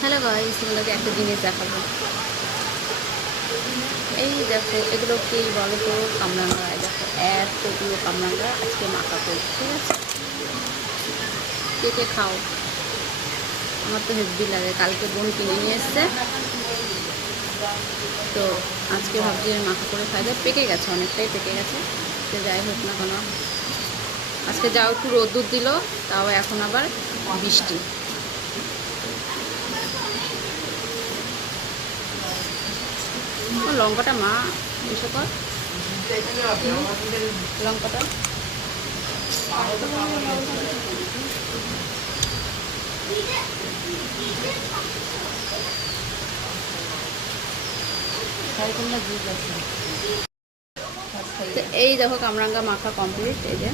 Hello guys, তোমাদেরকে একটা জিনিস দেখাবো। এই দেখো, এগুলো কি বলো তো? কামরাঙ্গা। দেখো, এতগুলো কামরাঙ্গা আজকে মাখা করবো, ঠিক আছে? কে কে খাও? আমার তো হেভি লাগে। কালকে বোন কিনে নিয়ে এসছে, তো আজকে ভাবছি মাখা করে খাই। দেয় পেকে গেছে, অনেকটাই পেকে গেছে। তো যাই হোক না কেন, আজকে যাও একটু রোদ্দুর দিল, তাও এখন আবার বৃষ্টি। লঙ্কাটা মা এসে কর, লঙ্কাটা তো এই দেখো, কামরাঙ্গা মাখা কমপ্লিট। এই যে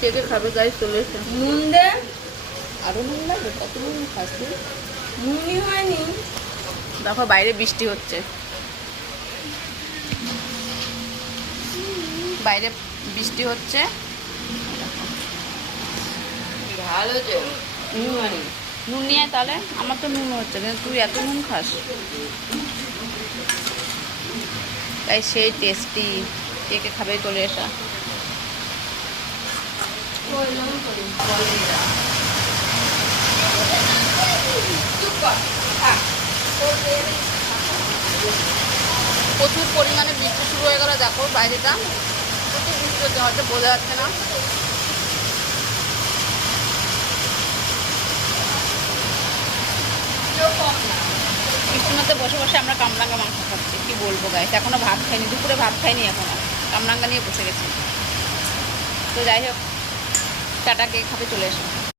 কে কে খাবে গাই? চলে এসে নুন দে। আরো নুন লাগবে? কত নুন খাস তুই? নুনই হয়নি। দেখো বাইরে বৃষ্টি হচ্ছে, বাইরে বৃষ্টি হচ্ছে। ভালো তো নুন হয়নি। নুন নিয়ে তাহলে? আমার তো নুন হচ্ছে, কিন্তু তুই এত নুন খাস। তাই সেই টেস্টি। কে কে খাবে? চলে এসা। প্রচুর পরিমাণে বৃষ্টি শুরু হয়ে গেল। দেখো বাইরেটা প্রচুর বৃষ্টি হচ্ছে, হয়তো বোঝা যাচ্ছে না। বৃষ্টির মধ্যে বসে বসে আমরা কামরাঙ্গা মাংস খাচ্ছি। কি বলবো গাইস, এখনো ভাত খাইনি, দুপুরে ভাত খাইনি, এখনো কামরাঙ্গা নিয়ে বসে গেছি। তো যাই হোক, টাটা। কে খাবে? চলে এসো।